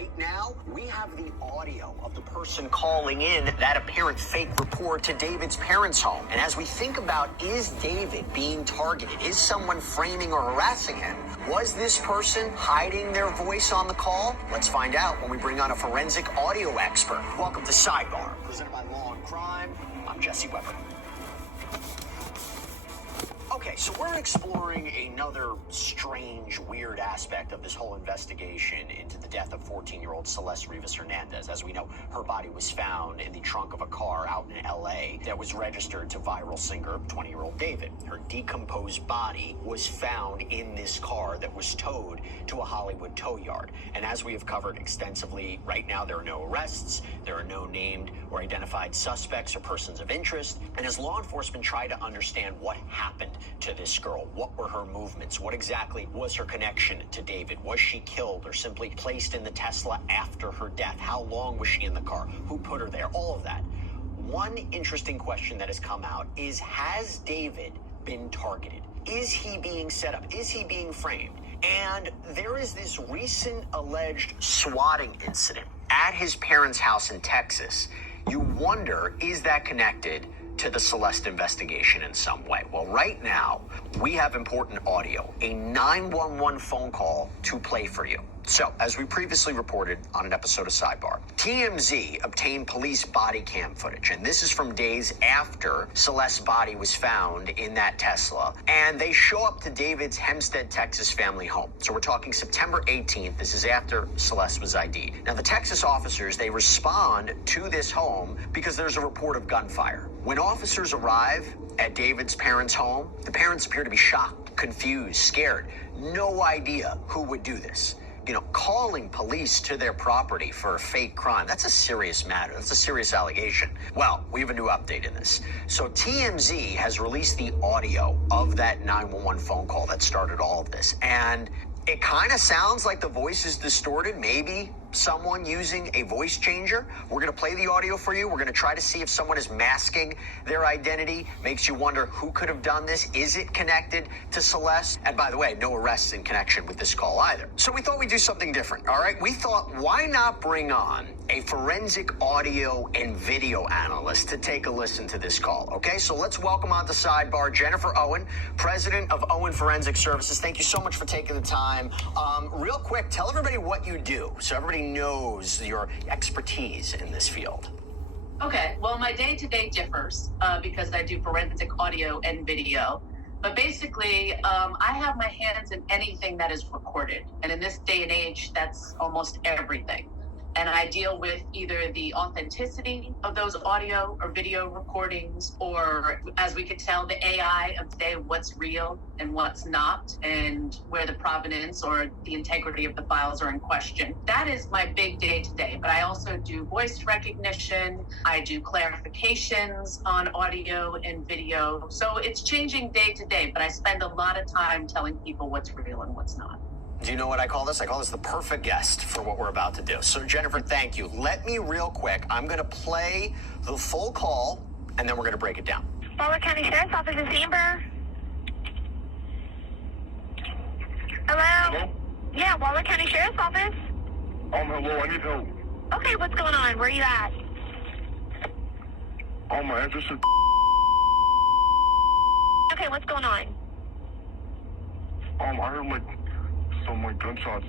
right now, we have the audio of the person calling in that apparent fake report to David's parents' home. And as we think about, is David being targeted? Is someone framing or harassing him? Was this person hiding their voice on the call? Let's find out when we bring on a forensic audio expert. Welcome to Sidebar, presented by Law and Crime. I'm Jesse Weber. Okay, so we're exploring another strange, weird aspect of this whole investigation into the death of 14-year-old Celeste Rivas Hernandez. As we know, her body was found in the trunk of a car out in L.A. that was registered to viral singer 20-year-old David. Her decomposed body was found in this car that was towed to a Hollywood tow yard. And as we have covered extensively, right now there are no arrests, there are no named or identified suspects or persons of interest. And as law enforcement try to understand what happened to this girl, what were her movements, what exactly was her connection to David, was she killed or simply placed in the Tesla after her death, how long was she in the car, who put her there, all of that. One interesting question that has come out is, has David been targeted? Is he being set up? Is he being framed? And there is this recent alleged swatting incident at his parents' house in Texas. You wonder, is that connected to the Celeste investigation in some way? Well, right now, we have important audio, a 911 phone call to play for you. So, as we previously reported on an episode of Sidebar, TMZ obtained police body cam footage, and this is from days after Celeste's body was found in that Tesla, and they show up to David's Hempstead, Texas family home. So we're talking September 18th. This is after Celeste was ID'd. Now, the Texas officers, they respond to this home because there's a report of gunfire. When officers arrive at David's parents' home, the parents appear to be shocked, confused, scared. No idea who would do this. You know, calling police to their property for a fake crime, that's a serious matter. That's a serious allegation. Well, we have a new update in this. So TMZ has released the audio of that 911 phone call that started all of this. And it kind of sounds like the voice is distorted, maybe someone using a voice changer. We're going to play the audio for you. We're going to try to see if someone is masking their identity. Makes you wonder who could have done this. Is it connected to Celeste? And by the way, no arrests in connection with this call either. So we thought we'd do something different, all right? We thought, why not bring on a forensic audio and video analyst to take a listen to this call, okay? So let's welcome on to Sidebar Jennifer Owen, president of Owen Forensic Services. Thank you so much for taking the time. Real quick, tell everybody what you do so everybody knows your expertise in this field. Okay, well, my day-to-day differs because I do forensic audio and video. But basically, I have my hands in anything that is recorded. And in this day and age, that's almost everything. And I deal with either the authenticity of those audio or video recordings, or as we could tell, the AI of today, what's real and what's not, and where the provenance or the integrity of the files are in question. That is my big day-to-day. But I also do voice recognition. I do clarifications on audio and video. So it's changing day to day, but I spend a lot of time telling people what's real and what's not. Do you know what I call this? I call this the perfect guest for what we're about to do. So, Jennifer, thank you. Let me real quick, I'm going to play the full call, and then we're going to break it down. Waller County Sheriff's Office is Amber. Hello? Hello? Yeah, Waller County Sheriff's Office. Hello, I need help. Okay, what's going on? Where are you at? My address is... Okay, what's going on? I heard, some, gunshots.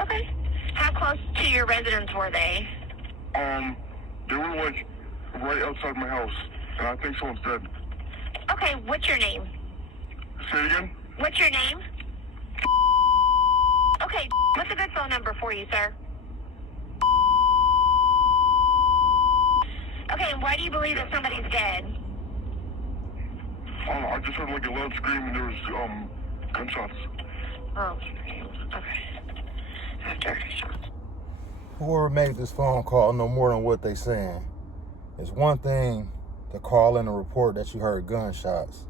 Okay. How close to your residence were they? They were, right outside my house, and I think someone's dead. Okay, what's your name? Say it again? What's your name? Okay, what's a good phone number for you, sir? Okay, and why do you believe that somebody's dead? I just heard, a loud scream, and there was, gunshots. Oh, okay. After shots. Whoever made this phone call know more than what they saying. It's one thing to call in and report that you heard gunshots,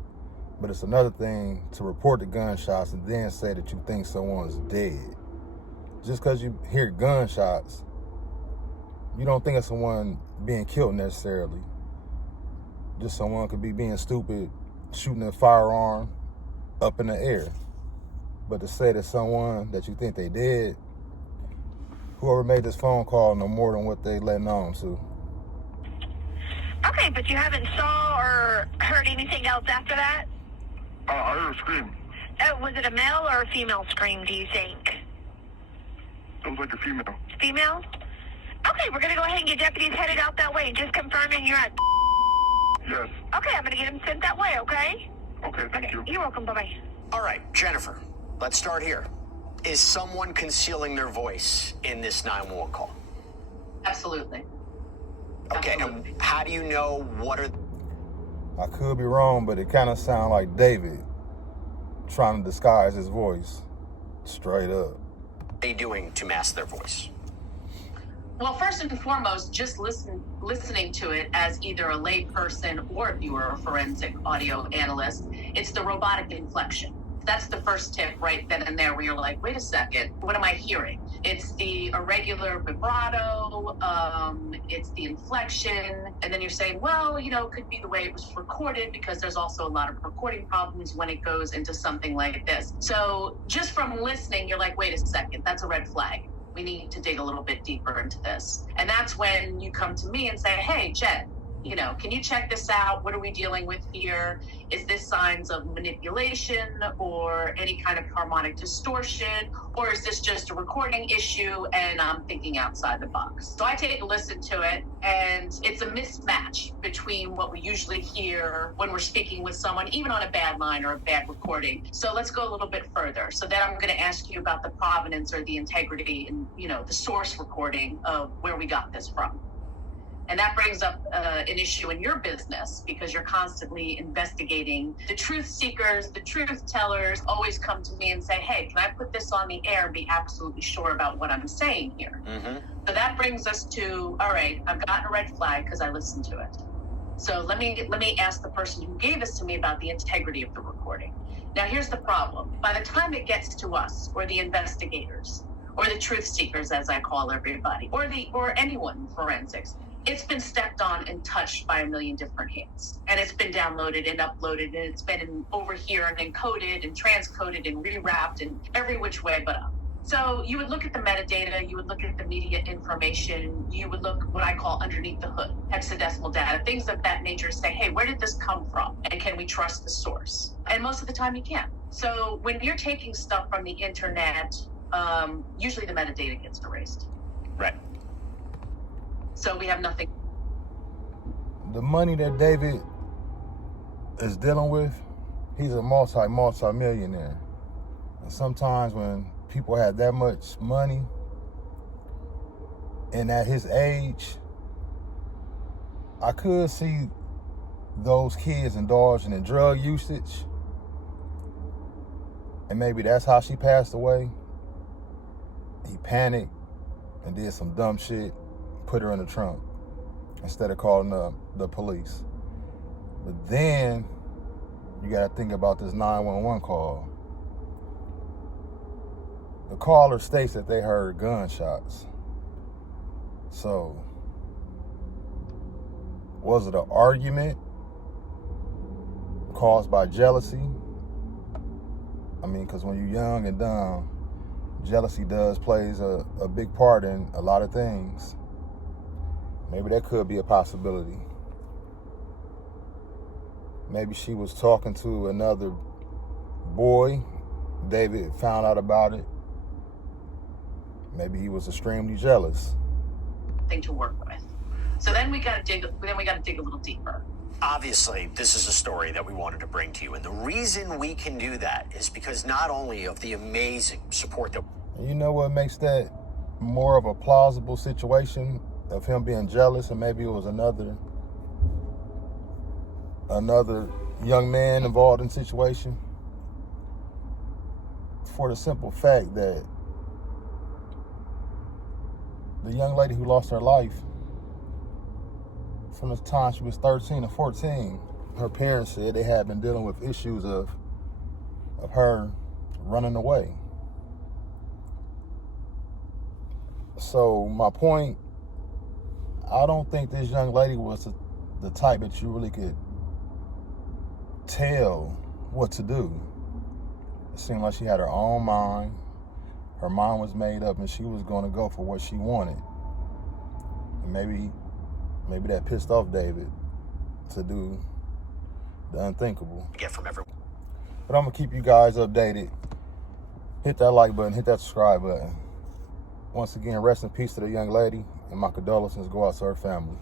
but it's another thing to report the gunshots and then say that you think someone's dead. Just because you hear gunshots, you don't think of someone being killed necessarily. Just someone could be being stupid, shooting a firearm up in the air. But to say that someone that you think they did, whoever made this phone call no more than what they letting on to. Okay, but you haven't saw or heard anything else after that? I heard a scream. Was it a male or a female scream, do you think? It was like a female. Female? Okay, we're going to go ahead and get deputies headed out that way. Just confirming you're at... Yes. Okay, I'm going to get them sent that way, okay? Okay, thank you. You're welcome. Bye-bye. All right, Jennifer, let's start here. Is someone concealing their voice in this 911 call? Absolutely. Okay, Absolutely. and how do you know what are I could be wrong, but it kind of sounds like David trying to disguise his voice straight up. they doing to mask their voice? Well, first and foremost, just listening to it as either a lay person or if you were a forensic audio analyst, it's the robotic inflection. That's the first tip right then and there where you're like, wait a second, what am I hearing? It's the irregular vibrato, it's the inflection, and then you're saying, well, you know, it could be the way it was recorded because there's also a lot of recording problems when it goes into something like this. So just from listening, you're like, wait a second, that's a red flag. We need to dig a little bit deeper into this. And that's when you come to me and say, hey, Jen, you know, can you check this out? What are we dealing with here? Is this signs of manipulation or any kind of harmonic distortion? Or is this just a recording issue and I'm thinking outside the box? So I take a listen to it, and it's a mismatch between what we usually hear when we're speaking with someone, even on a bad line or a bad recording. So let's go a little bit further. So then I'm going to ask you about the provenance or the integrity and, you know, the source recording of where we got this from. And that brings up an issue in your business because you're constantly investigating. The truth seekers, the truth tellers always come to me and say, hey, can I put this on the air and be absolutely sure about what I'm saying here? Mm-hmm. So that brings us to, all right, I've gotten a red flag because I listened to it. So let me ask the person who gave this to me about the integrity of the recording. Now, here's the problem. By the time it gets to us or the investigators or the truth seekers, as I call everybody, or anyone in forensics, it's been stepped on and touched by a million different hands. And it's been downloaded and uploaded, and it's been over here and encoded and transcoded and rewrapped and every which way but up. So you would look at the metadata, you would look at the media information, you would look what I call underneath the hood, hexadecimal data, things of that nature, say, hey, where did this come from? And can we trust the source? And most of the time you can't. So when you're taking stuff from the internet, usually the metadata gets erased. Right. So we have nothing. The money that David is dealing with, he's a multi-millionaire. And sometimes when people have that much money and at his age, I could see those kids indulging in drug usage. And maybe that's how she passed away. He panicked and did some dumb shit, put her in the trunk instead of calling the police. But then you got to think about this 911 call. The caller states that they heard gunshots. So was it an argument caused by jealousy? I mean, because when you're young and dumb, jealousy plays a big part in a lot of things. Maybe that could be a possibility. Maybe she was talking to another boy. David found out about it. Maybe he was extremely jealous. Thing to work with. So then we got to dig a little deeper. Obviously, this is a story that we wanted to bring to you. And the reason we can do that is because not only of the amazing support that... You know what makes that more of a plausible situation of him being jealous, and maybe it was another young man involved in the situation? For the simple fact that the young lady who lost her life, from the time she was 13 or 14, her parents said they had been dealing with issues of her running away. So my point, I don't think this young lady was the type that you really could tell what to do. It seemed like she had her own mind, her mind was made up and she was going to go for what she wanted. And maybe that pissed off David to do the unthinkable. Get from everyone. But I'm going to keep you guys updated. Hit that like button, hit that subscribe button. Once again, rest in peace to the young lady, and my condolences go out to her family.